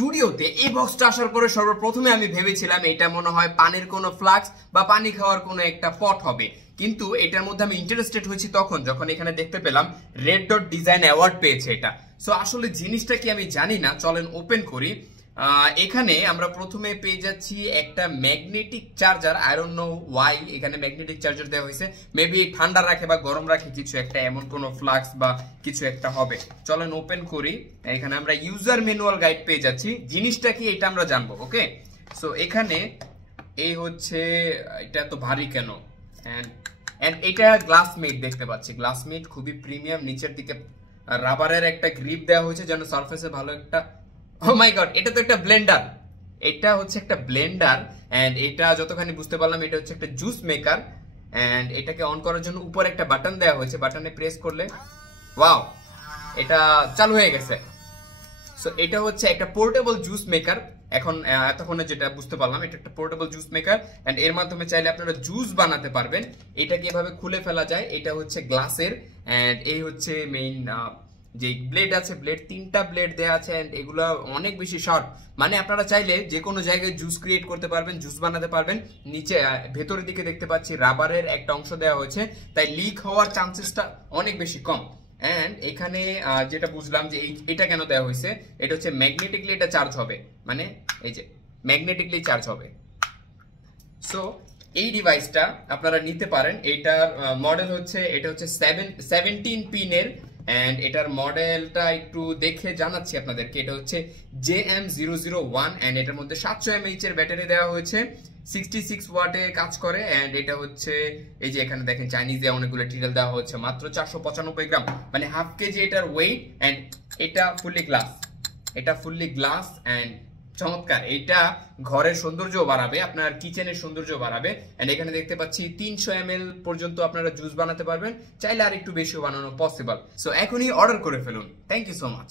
স্টুডিওতে এই বক্সটা আসার পরে সর্বপ্রথমে আমি ভেবেছিলাম এটা মনে হয় পানির কোনো ফ্লাক্স বা পানি খাওয়ার কোনো একটা পট হবে, কিন্তু এটার মধ্যে আমি ইন্টারেস্টেড হয়েছি তখন যখন এখানে দেখতে পেলাম রেড ডট ডিজাইন অ্যাওয়ার্ড পেয়েছে এটা। সো আসলে জিনিসটা কি আমি জানি না, চলেন ওপেন করি। এখানে আমরা প্রথমে পেয়ে যাচ্ছি একটা magnetic charger. I don't know Y এখানে ম্যাগনেটিক চার্জার দেওয়া হয়েছে, মেবি ঠান্ডা রাখে বা গরম রাখে কিছু একটা, এমন কোনো ফ্লাক্স বা কিছু একটা হবে। চলেন ওপেন করি। এখানে আমরা ইউজার ম্যানুয়াল গাইড পেয়ে যাচ্ছি, জিনিসটা কি এটা আমরা জানবো। ওকে, সো এখানে এই হচ্ছে, এটা তো ভারী কেন, এন্ড এটা গ্লাস মেড দেখতে পাচ্ছি, গ্লাস মেড খুবই প্রিমিয়াম। নিচের দিকে রাবারের একটা গ্রিপ দেওয়া হয়েছে যেন সারফেসে ভালো একটা, ও মাই গড, এটা তো একটা ব্লেন্ডার, এটা হচ্ছে একটা ব্লেন্ডার। এন্ড এটা যতখানি বুঝতে পারলাম এটা হচ্ছে একটা জুস মেকার। এন্ড এটাকে অন করার জন্য উপরে একটা বাটন দেওয়া হয়েছে, বাটনে প্রেস করলে ওয়াও এটা চালু হয়ে গেছে। সো এটা হচ্ছে একটা পোর্টেবল জুস মেকার। এখন এতক্ষণে যেটা বুঝতে পারলাম এটা একটা পোর্টেবল জুস মেকার, এন্ড এর মাধ্যমে চাইলে আপনারা জুস বানাতে পারবেন। এটাকে এভাবে খুলে ফেলা যায়, এটা হচ্ছে গ্লাসের। এন্ড এই হচ্ছে মেইন যে ব্লেড আছে, ব্লেড তিনটা ব্লেড দেয়া আছে, এন্ড এগুলো অনেক বেশি শর্ট, মানে আপনারা চাইলে যে কোনো জায়গায় জুস ক্রিয়েট করতে পারবেন, জুস বানাতে পারবেন। নিচে ভেতরের দিকে দেখতে পাচ্ছি রাবারের একটা অংশ দেওয়া হয়েছে, তাই লিক হওয়ার চান্সেসটা অনেক বেশি কম। এন্ড এখানে যেটা বুঝলাম যে এটা কেন দেওয়া হয়েছে, এটা হচ্ছে ম্যাগনেটিকলি এটা চার্জ হবে, মানে এই যে ম্যাগনেটিকলি চার্জ হবে। সো এই ডিভাইসটা আপনারা নিতে পারেন। এটার মডেল হচ্ছে, এটা হচ্ছে 17 পিনের, এন্ড এটার মডেলটা একটু দেখে জানাচ্ছি আপনাদেরকে। এটা হচ্ছে JM001, এন্ড এটার মধ্যে 700 mAh এর ব্যাটারি দেওয়া হয়েছে, 66 ওয়াটে কাজ করে। এন্ড এটা হচ্ছে, এই যে এখানে দেখেন চাইনিজে অনেকগুলো ডিটেল দেওয়া হচ্ছে, মাত্র 495 গ্রাম, মানে হাফ কেজি এটার ওয়েট। এন্ড এটা ফুললি গ্লাস, এটা ফুললি গ্লাস এন্ড চমৎকার। এটা ঘরের সৌন্দর্য বাড়াবে, আপনার কিচেনের সৌন্দর্য বাড়াবে। এন্ড এখানে দেখতে পাচ্ছি 300 ml পর্যন্ত আপনারা জুস বানাতে পারবেন, চাইলে আর একটু বেশিও বানানো পসিবল। সো এখনই অর্ডার করে ফেলুন। Thank you so much.